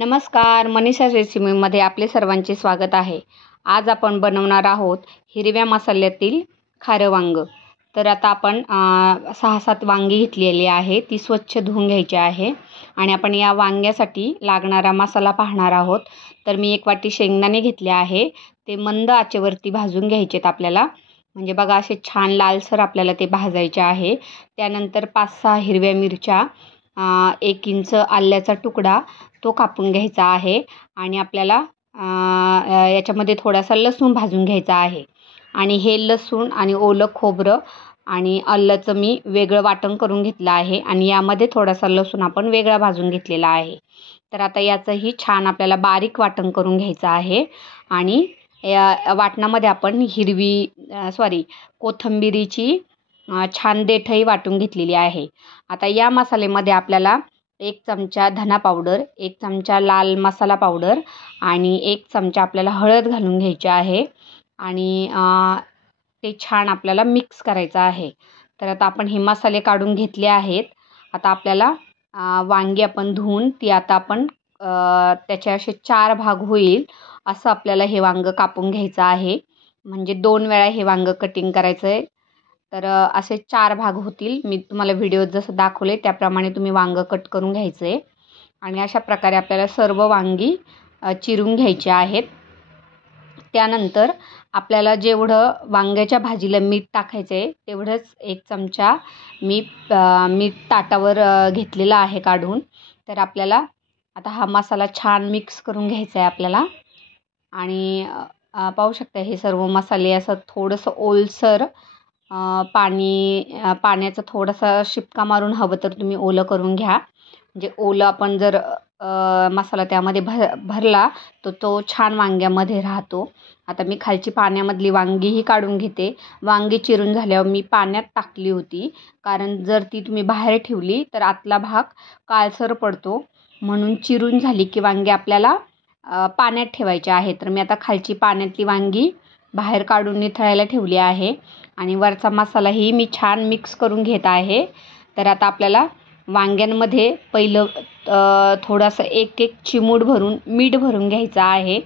नमस्कार, मनीषा रेसिपीमध्ये आपले सर्वांचे स्वागत आहे. आज आपण बनवणार आहोत हिरव्या मसाल्यातील खारं वांगं. तर आता आपण 6-7 वांगी घेतलेली आहे. ती स्वच्छ धुवून घ्यायची आहे आणि आपण या वांग्यासाठी लागणारा मसाला पाहणार आहोत. तर मी 1 वाटी शेंगदाणे घेतले आहे. ते मंद आचेवरती भाजून घ्यायचेत आपल्याला. म्हणजे बघा असे छान लालसर आपल्याला ते भाजायचे आहे. त्यानंतर 5-6 हिरव्या मिरच्या, 1 इंच आल्याचा तुकडा तो कापून घ्यायचा आहे आणि आपल्याला याच्यामध्ये थोडासा लसूण भाजून घ्यायचा आहे. आणि हे लसूण आणि ओलं खोबरं आणि आल्याचं मी वेगळं वाटण करून घेतलं आहे आणि यामध्ये थोडासा लसूण आपण वेगळा भाजून घेतलेला आहे. तर आता याचंही छान आपल्याला बारीक वाटण करून घ्यायचं आहे. आणि या वाटणामध्ये आपण कोथिंबिरीची छान देठही वाटून घेतलेली आहे. आता या मसाल्यामध्ये आपल्याला 1 चमचा धना पावडर, 1 चमचा लाल मसाला पावडर आणि 1 चमचा आपल्याला हळद घालून घ्यायची आहे आणि ते छान आपल्याला मिक्स करायचं आहे. तर आता आपण हे मसाले काढून घेतले आहेत. आता आपल्याला वांगी आपण धुवून ती आता आपण त्याचे असे 4 भाग होईल असं आपल्याला हे वांगं कापून घ्यायचं आहे. म्हणजे 2 वेळा हे वांगं कटिंग करायचं आहे. तर असे 4 भाग होतील. मी तुम्हाला व्हिडिओत जसं दाखवले त्याप्रमाणे तुम्ही वांगं कट करून घ्यायचं आहे. आणि अशा प्रकारे आपल्याला सर्व वांगी चिरून घ्यायची आहेत. त्यानंतर आपल्याला जेवढं वांग्याच्या भाजीला मीठ टाकायचं आहे तेवढंच 1 चमचा मीठ ताटावर घेतलेला आहे काढून. तर आपल्याला आता हा मसाला छान मिक्स करून घ्यायचा आहे आपल्याला. आणि पाहू शकता हे सर्व मसाले असं थोडंसं ओलसर पाण्याचा थोडासा शिपका मारून हवं तर तुम्ही ओलं करून घ्या. म्हणजे ओलं आपण जर मसाला त्यामध्ये भरला तर तो छान वांग्यामध्ये राहतो. आता मी खालची पाण्यामधली वांगीही काढून घेते. वांगी चिरून झाल्यावर मी पाण्यात टाकली होती, कारण जर ती तुम्ही बाहेर ठेवली तर आतला भाग काळसर पडतो. म्हणून चिरून झाली की वांगी आपल्याला पाण्यात ठेवायची आहे. तर मी आता खालची पाण्यातली वांगी बाहेर काढून निथळायला ठेवली आहे आणि वरचा मसालाही मी छान मिक्स करून घेत आहे. तर आता आपल्याला वांग्यांमध्ये पहिलं थोडंसं 1 चिमूट भरून मीठ भरून घ्यायचं आहे.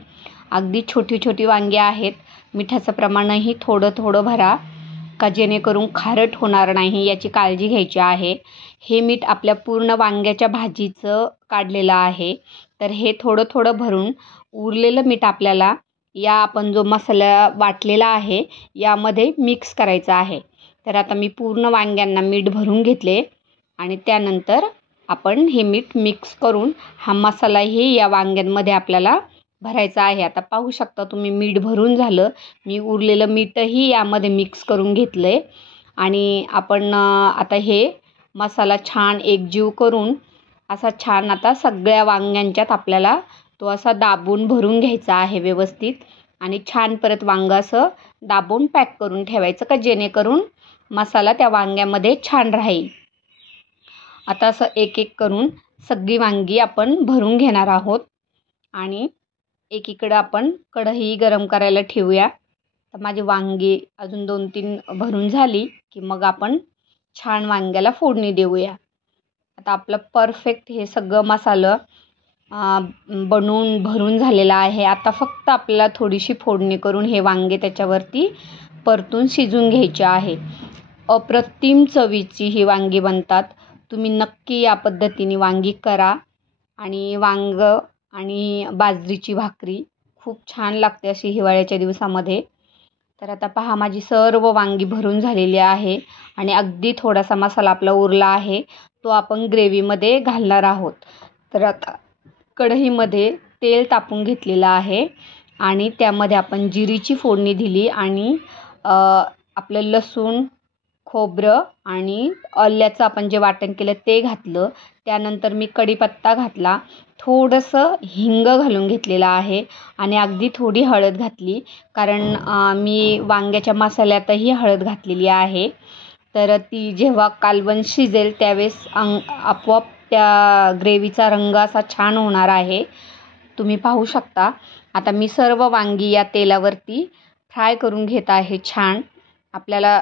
अगदी छोटी छोटी वांगी आहेत. मिठाचं प्रमाणही थोडं थोडं भरा, का जेणेकरून खारट होणार नाही याची काळजी घ्यायची आहे. हे मीठ आपल्या पूर्ण वांग्याच्या भाजीचं काढलेलं आहे. तर हे थोडं थोडं भरून उरलेलं मीठ आपल्याला या आपण जो मसाला वाटलेला आहे यामध्ये मिक्स करायचा आहे. तर आता मी पूर्ण वांग्यांना मीठ भरून घेतले आणि त्यानंतर आपण हे मीठ मिक्स करून हा मसालाही या वांग्यांमध्ये आपल्याला भरायचा आहे. आता पाहू शकता तुम्ही मीठ भरून झालं. मी उरलेलं मीठही यामध्ये मिक्स करून घेतलं आहे आणि आपण आता हे मसाला छान एकजीव करून असा छान आता सगळ्या वांग्यांच्यात आपल्याला तो असा दाबून भरून घ्यायचा आहे व्यवस्थित. आणि छान परत वांगं असं दाबून पॅक करून ठेवायचं, का जेणेकरून मसाला त्या वांग्यामध्ये छान राहील. आता असं 1 करून सगळी वांगी आपण भरून घेणार आहोत. आणि एकीकडं आपण कढई गरम करायला ठेवूया. तर माझी वांगी अजून 2-3 भरून झाली की मग आपण छान वांग्याला फोडणी देऊया. आता आपलं परफेक्ट हे सगळं मसालं बनवून भरून झालेला आहे. आता फक्त आपल्याला थोडीशी फोडणी करून हे वांगे त्याच्यावरती परतून शिजून घ्यायचे आहे. अप्रतिम चवीची ही वांगी बनतात. तुम्ही नक्की या पद्धतीने वांगी करा. आणि वांगं आणि बाजरीची भाकरी खूप छान लागते अशी हिवाळ्याच्या दिवसामध्ये. तर आता पहा माझी सर्व वांगी भरून झालेली आहे आणि अगदी थोडासा मसाला आपला उरला आहे, तो आपण ग्रेव्हीमध्ये घालणार आहोत. तर आता कढईमध्ये तेल तापून घेतलेलं आहे आणि त्यामध्ये आपण जिरीची फोडणी दिली आणि आपलं लसूण, खोबरं आणि आल्याचं आपण जे वाटण केलं ते घातलं. त्यानंतर मी कढीपत्ता घातला, थोडंसं हिंग घालून घेतलेलं आहे आणि अगदी थोडी हळद घातली, कारण मी वांग्याच्या मसाल्यातही हळद घातलेली आहे. तर ती जेव्हा कालवण शिजेल त्यावेळेस आपोआप त्या ग्रेव्हीचा रंग असा छान होणार आहे. तुम्ही पाहू शकता. आता मी सर्व वांगी या तेलावरती फ्राय करून घेत आहे छान. आपल्याला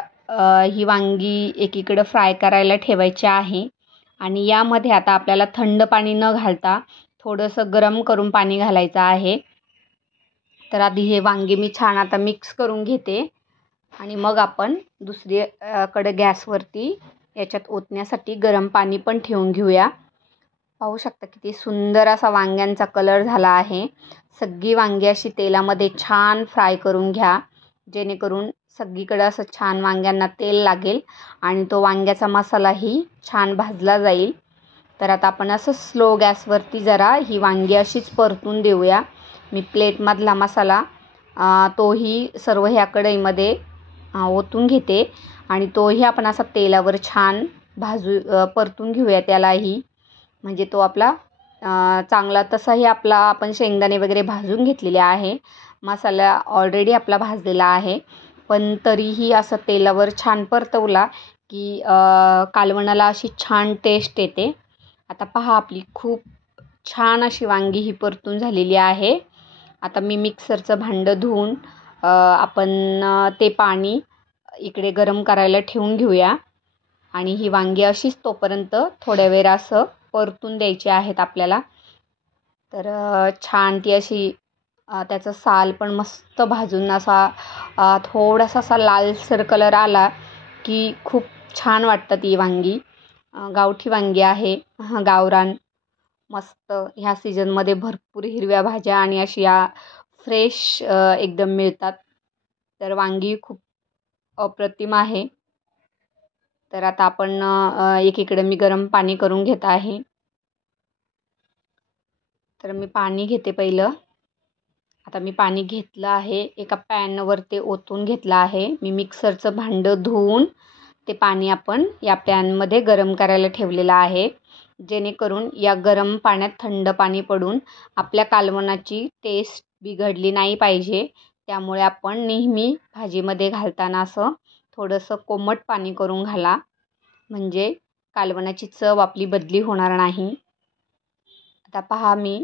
ही वांगी एकीकडं फ्राय करायला ठेवायची आहे आणि यामध्ये आता आपल्याला थंड पाणी न घालता थोडंसं गरम करून पाणी घालायचं आहे. तर आधी हे वांगे मी छान आता मिक्स करून घेते आणि मग आपण कडे गॅसवरती याच्यात ओतण्यासाठी गरम पाणी पण ठेवून घेऊया. पाहू शकता किती सुंदर असा वांग्यांचा कलर झाला आहे. सगळी वांगी अशी तेलामध्ये छान फ्राय करून घ्या, जेणेकरून सगळीकडे असं छान वांग्यांना तेल लागेल आणि तो वांग्याचा मसालाही छान भाजला जाईल. तर आता आपण असं स्लो गॅसवरती जरा ही वांगी अशीच परतून देऊया. मी प्लेटमधला मसाला तोही सर्व ह्या कढईमध्ये ओतून घेते आणि तोही आपण असा तेलावर छान परतून घेऊया त्यालाही. म्हणजे तो आपला चांगला तसाही आपला आपण शेंगदाणे वगैरे भाजून घेतलेले आहे. मसाला ऑलरेडी आपला भाजलेला आहे, पण तरीही असं तेलावर छान परतवला की कालवणाला अशी छान टेस्ट येते. आता पहा आपली खूप छान अशी वांगी ही परतून झालेली आहे. आता मी मिक्सरचं भांडं धुवून आपण ते पाणी इकडे गरम करायला ठेवून घेऊया आणि ही वांगी अशीच तोपर्यंत थोड्या वेळ असं परतून द्यायची आहेत आपल्याला. तर छान ती अशी त्याचं साल पण मस्त भाजून असा थोडासा असा लालसर कलर आला की खूप छान वाटतं ती वांगी. गावठी वांगी आहे, गावरान. मस्त ह्या सीझनमध्ये भरपूर हिरव्या भाज्या आणि अशी फ्रेश एकदम मिळतात. तर वांगी खूप अप्रतिम आहे. तर आता आपण एकीकडे मी गरम पाणी करून घेत आहे. तर मी पाणी घेते पहिलं. आता मी पाणी घेतलं आहे, एका पॅनवर ते ओतून घेतलं आहे. मी मिक्सरचं भांडं धुवून ते पाणी आपण या पॅनमध्ये गरम करायला ठेवलेलं आहे, जेणेकरून या गरम पाण्यात थंड पाणी पडून आपल्या कालवणाची टेस्ट बिघडली नाही पाहिजे. त्यामुळे आपण नेहमी भाजीमध्ये घालताना असं थोडंसं कोमट पाणी करून घाला, म्हणजे कालवणाची चव आपली बदली होणार नाही. आता पहा मी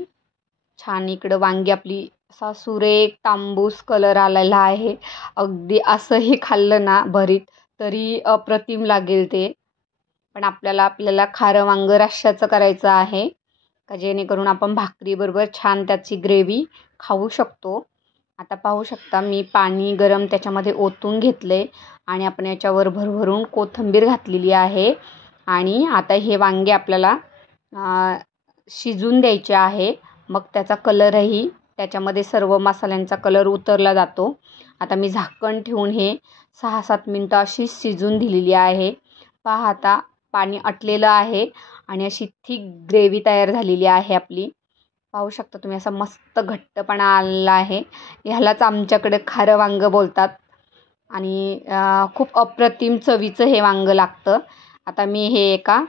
छान इकडं वांगी आपली असा सुरेख तांबूस कलर आलेला आहे. अगदी असंही खाल्लं ना भरीत तरी अप्रतिम लागेल ते. पण आपल्याला खारं वांगं रश्श्याचं करायचं आहे, का जेणेकरून आपण भाकरीबरोबर छान त्याची ग्रेव्ही खाऊ शकतो. आता पाहू शकता मी पाणी गरम त्याच्यामध्ये ओतून घेतले आणि आपण याच्यावर भरभरून कोथिंबीर घातलेली आहे आणि आता हे वांगे आपल्याला शिजून द्यायचे आहे. मग त्याचा कलरही त्याच्यामध्ये सर्व मसाल्यांचा कलर उतरला जातो. आता मी झाकण ठेवून हे 6-7 मिनटं अशी शिजून दिलेली आहे. पहा आता पाणी आटलेलं आहे आणि अशी थिक ग्रेव्ही तयार झालेली आहे आपली. पाहू शकता तुम्ही असा मस्त घट्टपणा आलेला आहे. ह्यालाच आमच्याकडे खारं वांगं बोलतात आणि खूप अप्रतिम चवीचं हे वांगं लागतं. आता मी हे एका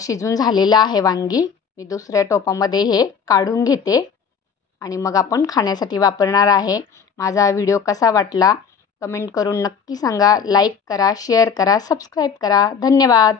शिजून झालेलं आहे वांगी, मी दुसऱ्या टोपामध्ये हे काढून घेते आणि मग आपण खाण्यासाठी वापरणार आहे. माझा व्हिडिओ कसा वाटला कमेंट करून नक्की सांगा. लाईक करा, शेअर करा, सबस्क्राईब करा. धन्यवाद.